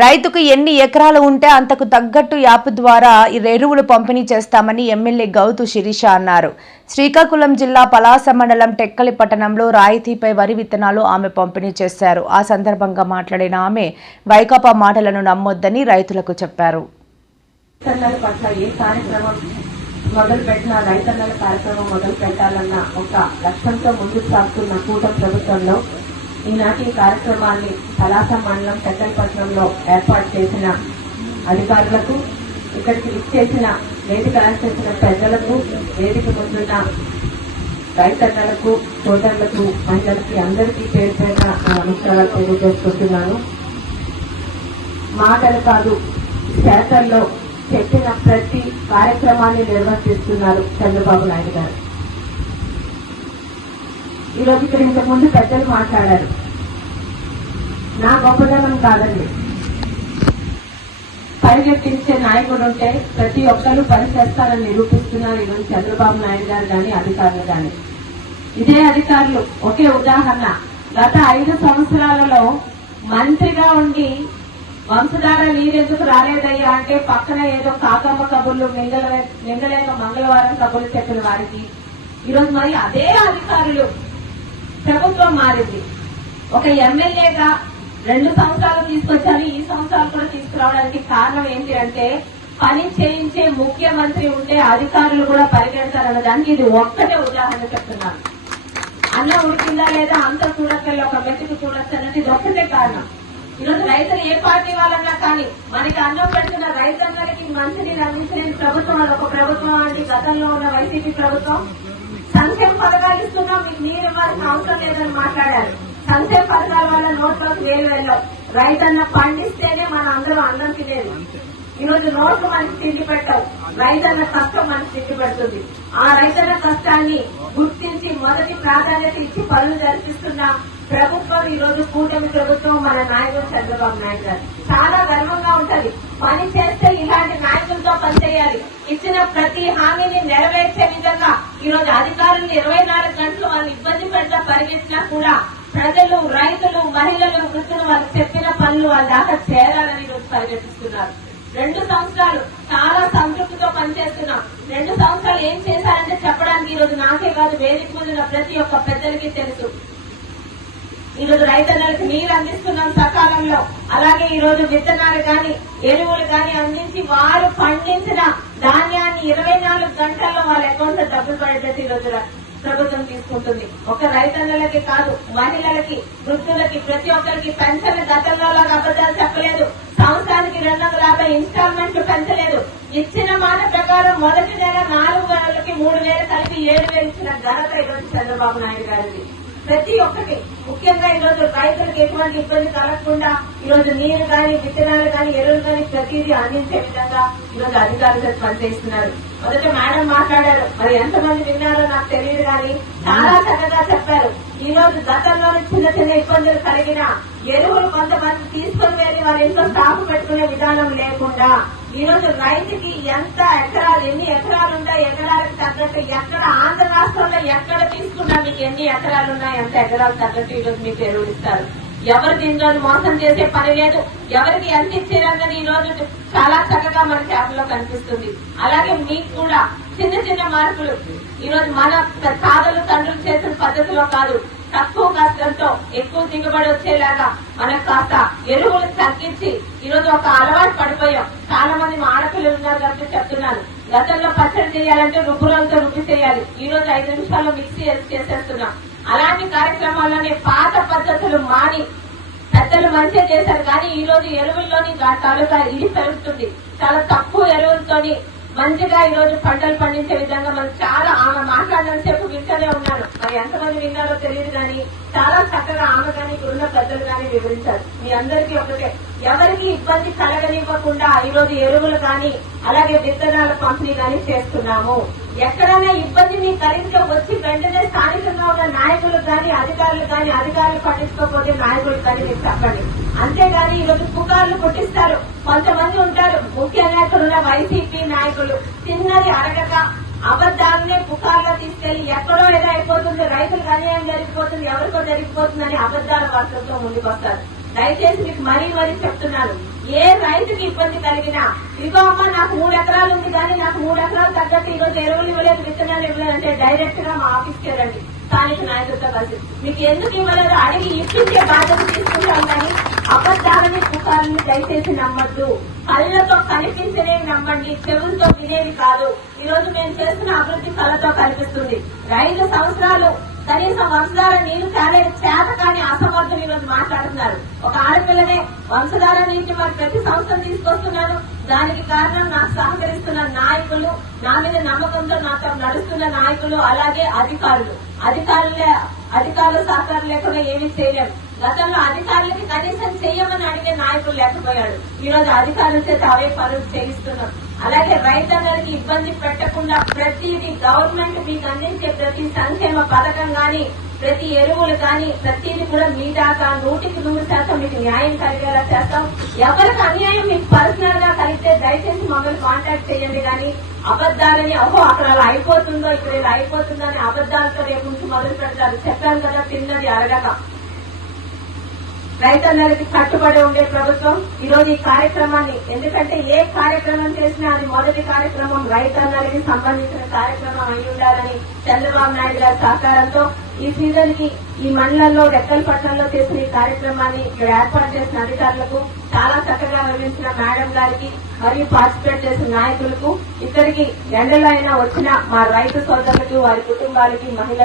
రైతుకు ఎన్ని ఎకరాలు ఉంటే అంతకు తగ్గట్టు యాప్ ద్వారా ఎరువులు పంపిణీ చేస్తామని ఎమ్మెల్యే గౌతు శిరీష అన్నారు. శ్రీకాకుళం జిల్లా పలాస మండలం టెక్కలి పట్టణంలో రాయితీపై వరి విత్తనాలు ఆమె పంపిణీ చేశారు. ఆ సందర్భంగా మాట్లాడిన ఆమె వైకాపా మాటలను నమ్మొద్దని రైతులకు చెప్పారు. రైతన్నల కార్యక్రమం మొదలు పెట్టాలన్న ఒక లక్ష్యంతో ముందుకు సాగుతున్న కూటమి ప్రభుత్వంలో ఈనాటి కార్యక్రమాన్ని పలాస మండలం టెక్కలిపట్నంలో ఏర్పాటు చేసిన అధికారులకు, ఇక్కడికి విచ్చేసిన వేదిక చేసిన ప్రజలకు, వేదిక ముందున్న రైతన్నలకు, సోదరులకు, మహిళలకి అందరికీ పేరు పేరున నమస్కారాలు తెలియజేసుకుంటున్నాను. మాటలు కాదు, చేతల్లో చెప్పిన ప్రతి కార్యక్రమాన్ని నిర్వర్తిస్తున్నారు చంద్రబాబు నాయుడు గారు. ఈరోజు ఇక్కడ ఇంతకుముందు పెద్దలు మాట్లాడారు. నా గొప్పదనం కాదండి, పరిగెట్టించే నాయకుడు ఉంటే ప్రతి ఒక్కరూ పనిచేస్తారని నిరూపిస్తున్నారు ఈరోజు చంద్రబాబు నాయుడు గారు కానీ అధికారులు కానీ. ఇదే అధికారులు ఒకే ఉదాహరణ, గత 5 సంవత్సరాలలో మంత్రిగా ఉండి వంశధార నీరెందుకు రాలేదయ్యా అంటే పక్కన ఏదో కాకమ్మ కబుర్లు మింగలేక మంగళవారం కబుర్లు చెప్పిన వారికి ఈరోజు మరి అదే అధికారులు ప్రభుత్వం మారింది. ఒక ఎమ్మెల్యేగా 2 సంవత్సరాలు తీసుకొచ్చారు, ఈ సంవత్సరాలు కూడా తీసుకురావడానికి కారణం ఏంటి అంటే పని చేయించే ముఖ్యమంత్రి ఉంటే అధికారులు కూడా పరిగెడతారన్న దానికి ఇది ఒక్కటే ఉదాహరణ చెప్తున్నాను. అన్నం ఉడికిందా లేదా అంత చూడక్కర్లే, ఒక మెతుకు చూడొచ్చు అన్నది ఇది ఒక్కటే కారణం. ఈరోజు రైతులు ఏ పార్టీ వాళ్ళన్నా కానీ మనకి అన్నం పెడుతున్న రైతన్నలకి మంచినీరు అందించలేని ప్రభుత్వం అదొక ప్రభుత్వం అండి. గతంలో ఉన్న వైసీపీ ప్రభుత్వం సంక్షేమ పథకాలు ఇస్తున్నాం, మీకు నీరు ఇవ్వాల్సిన అవసరం లేదని మాట్లాడారు. సంక్షేమ పథకాల వల్ల నోట్లోకి వేలు వెళ్ళాం. రైతన్న పండిస్తేనే మన అందరం అన్నం తినేది. ఈరోజు నోట్లు మనకి తిండి పెట్టావు, రైతన్న కష్టం మనకి తిండి పెడుతుంది. ఆ రైతన్న కష్టాన్ని గుర్తించి మొదటి ప్రాధాన్యత ఇచ్చి పనులు జరిపిస్తున్న ప్రభుత్వం ఈరోజు కూటమి ప్రభుత్వం, మన నాయకుడు చంద్రబాబు నాయుడు గారు. చాలా గర్వంగా ఉంటది. పని చేస్తే ఇలాంటి నాయకులతో పనిచేయాలి. ఇచ్చిన ప్రతి హామీని నెరవేర్చే విధంగా ఈరోజు అధికారులు 24 గంటలు వాళ్ళు ఇబ్బంది పెడతా పరిగెత్తినా కూడా ప్రజలు, రైతులు, మహిళలు, వృద్ధులు వాళ్ళు చెప్పిన పనులు వాళ్ళ దాకా చేరాలని ఈరోజు పరిగెత్తిస్తున్నారు. 2 సంవత్సరాలు చాలా సంతృప్తితో పనిచేస్తున్నాం. 2 సంవత్సరాలు ఏం చేశారంటే చెప్పడానికి ఈరోజు నాకే కాదు, వేదిక ముందున్న ప్రతి ఒక్క పెద్దలకి తెలుసు. ఈరోజు రైతన్నలకు నీరు అందిస్తున్నాం సకాలంలో. అలాగే ఈరోజు విత్తనాలు గాని ఎరువులు గాని అందించి వారు పండించిన ధాన్యాన్ని 24 గంటల్లో వాళ్ళ అకౌంట్ లో డబ్బులు పడేటట్టు ఈరోజు ప్రభుత్వం తీసుకుంటుంది. ఒక రైతన్నలకి కాదు, మహిళలకి, వృద్ధులకి, ప్రతి ఒక్కరికి పెన్షన్ గతంలో అబద్దాలు చెప్పలేదు. సంవత్సరానికి 250 ఇన్స్టాల్మెంట్లు పెంచలేదు. ఇచ్చిన మాట ప్రకారం మొదటి నెల 4,000కి 3,000 కలిపి 7,000 ఇచ్చిన ఘనత ఈరోజు చంద్రబాబు నాయుడు గారిది. ప్రతి ఒక్కటి ముఖ్యంగా ఈరోజు రైతులకు ఎటువంటి ఇబ్బంది కలగకుండా ఈరోజు నీరు గాని, విత్తనాలు గాని, ఎరువులు గాని ప్రతిదీ అందించే విధంగా ఈరోజు అధికారులు పనిచేస్తున్నారు. మొదట మేడం మాట్లాడారు, మరి ఎంతమంది విన్నారో నాకు తెలియదు కానీ చాలా చక్కగా చెప్పారు. ఈ రోజు గతంలో చిన్న చిన్న ఇబ్బందులు కలిగిన ఎరువులు కొంతమంది తీసుకుని వెళ్లి వాళ్ళ ఇంట్లో స్టాకు పెట్టుకునే విధానం లేకుండా ఈ రోజు రైతుకి ఎంత ఎకరాలు, ఎన్ని ఎకరాలు ఉంటాయి, ఎకరాలకు తగ్గట్టు ఎక్కడ ఆంధ్ర రాష్ట్రంలో ఎక్కడ తీసుకున్నా మీకు ఎన్ని ఎకరాలు ఉన్నాయి, ఎంత ఎకరాలు తగ్గట్టు ఈ రోజు మీకు ఎరువులు ఇస్తారు. ఎవరు దీంట్లో మోసం చేసే పని లేదు. ఎవరికి ఎంత ఇచ్చారన్నది ఈ రోజు చాలా చక్కగా మన చేపల్లో కనిపిస్తుంది. అలాగే మీకు కూడా చిన్న చిన్న మార్పులు ఈ రోజు మన తాతలు, తండ్రులు చేసిన పద్ధతిలో కాదు, తక్కువ కష్టంతో ఎక్కువ దిగుబడి వచ్చేలాగా మనకు కాస్త ఎరువులు తగ్గించి ఈరోజు ఒక అలవాటు పడిపోయాం. చాలా మంది మా ఆడపిల్లలు ఉన్నారు కాబట్టి చెప్తున్నాను. గతంలో పచ్చడి చేయాలంటే రుబ్బులతో రుబ్బి చేయాలి, ఈ రోజు 5 నిమిషాల్లో మిక్సీ చేసేస్తున్నాం. అలాంటి కార్యక్రమాల్లోనే పాత పద్ధతులు మాని పెద్దలు మంచిగా చేశారు. కానీ ఈ రోజు ఎరువుల్లోని తాలూకా ఇది పెరుగుతుంది. చాలా తక్కువ ఎరువులతోని మంచిగా ఈ రోజు పంటలు పండించే విధంగా మనం చాలా ఆమె మాట్లాడడం సేపు వింటూనే ఉన్నాను. మరి ఎంతమంది విన్నారో తెలియదు కానీ చాలా చక్కగా ఆమె కానీ ఇప్పుడున్న పెద్దలు కానీ వివరించారు. మీ అందరికీ ఒకటే, ఎవరికి ఇబ్బంది కలగనివ్వకుండా ఈ రోజు ఎరువులు కానీ అలాగే విత్తనాల పంపిణీ కానీ చేస్తున్నాము. ఎక్కడైనా ఇబ్బంది మీకు కలిగితే వచ్చి వెంటనే స్థానికంగా ఉన్న నాయకులకు కానీ అధికారులు పట్టించుకోకపోతే నాయకులకు కానీ మీరు చెప్పండి. అంతేగాని ఈరోజు పుకార్లు పుట్టిస్తారు. కొంతమంది ఉంటారు, ముఖ్యంగా ఇక్కడున్న వైసీపీ నాయకులు చిన్నది అడగక అబద్దాలనే పుకార్లో తీసుకెళ్లి ఎక్కడో ఏదో అయిపోతుంది, రైతులకు అన్యాయం జరిగిపోతుంది, ఎవరికో జరిగిపోతుందని అబద్దాల వార్తలతో ముందుకొస్తారు. దయచేసి మీకు మరీ చెప్తున్నాను, ఏ రైతుకి ఇబ్బంది కలిగినా ఇదిగో అమ్మ నాకు 3 ఎకరాలు ఉంది కానీ నాకు 3 ఎకరాలు తగ్గట్టు ఈరోజు ఎరువులు ఇవ్వలేదు, విత్తనాలు ఇవ్వలేదు అంటే డైరెక్ట్ గా మా ఆఫీస్కి రండి, స్థానిక నాయకులతో కలిసి మీకు ఎందుకు ఇవ్వలేదు అడిగి ఇప్పించే బాధ్యత తీసుకుంటాం. కానీ అబద్ధాలని పుకార్లని దయచేసి నమ్మద్దు. కళ్ళతో కనిపించలేవి నమ్మండి, చెవులతో వినేవి కాదు. ఈ రోజు మేము చేస్తున్న అభివృద్ధి కళ్ళతో కనిపిస్తుంది. 5 సంవత్సరాలు కనీసం వంశధార నీళ్లు చేత కానీ అసమర్థులు ఈ రోజు మాట్లాడుతున్నారు. ఒక ఆడపిల్లనే వంశధార నీటి మరి ప్రతి సంవత్సరం తీసుకొస్తున్నాను. దానికి కారణం నాకు సహకరిస్తున్న నాయకులు, నా మీద నమ్మకంతో నాతో నడుస్తున్న నాయకులు, అలాగే అధికారులు సహకారం లేకుండా ఏమీ చేయలేము. గతంలో అధికారులకి కనీసం చెయ్యమని అడిగే నాయకులు లేకపోయాడు. ఈ రోజు అధికారుల చేత అవే పనులు చేయిస్తున్నాం. అలాగే రైతన్నలకి ఇబ్బంది పెట్టకుండా ప్రతిదీ గవర్నమెంట్ మీకు అందించే ప్రతి సంక్షేమ పథకం గాని, ప్రతి ఎరువులు కానీ ప్రతిదీ కూడా మీ దాకా 100% మీకు న్యాయం కలిగేలా చేస్తాం. ఎవరికి అన్యాయం మీకు పర్సనల్ గా కలిగితే దయచేసి మమ్మల్ని కాంటాక్ట్ చేయండి. కానీ అబద్దాలని అక్కడ అలా అయిపోతుందో ఇక్కడ ఇలా అయిపోతుందో అని అబద్దాలతో రేపు నుంచి మొదలు పెడతారు. చెప్పాను కదా, తిన్నది అరగక. రైతన్నలకి కట్టుబడి ఉండే ప్రభుత్వం ఈ రోజు ఈ కార్యక్రమాన్ని, ఎందుకంటే ఏ కార్యక్రమం చేసినా అది మొదటి కార్యక్రమం రైతన్నలకి సంబంధించిన కార్యక్రమం అయి ఉండాలని చంద్రబాబు నాయుడు గారి సహకారంతో ఈ సీజన్ కి ఈ మండలంలో రెక్కలపట్నంలో చేసిన ఈ కార్యక్రమాన్ని ఇక్కడ ఏర్పాటు చేసిన అధికారులకు, చాలా చక్కగా వివరించిన మేడం గారికి మరియు పార్టిసిపేట్ చేసిన నాయకులకు, ఇక్కడికి ఎండలో అయినా వచ్చిన మా రైతు సోదరులకు, వారి కుటుంబాలకి, మహిళలకు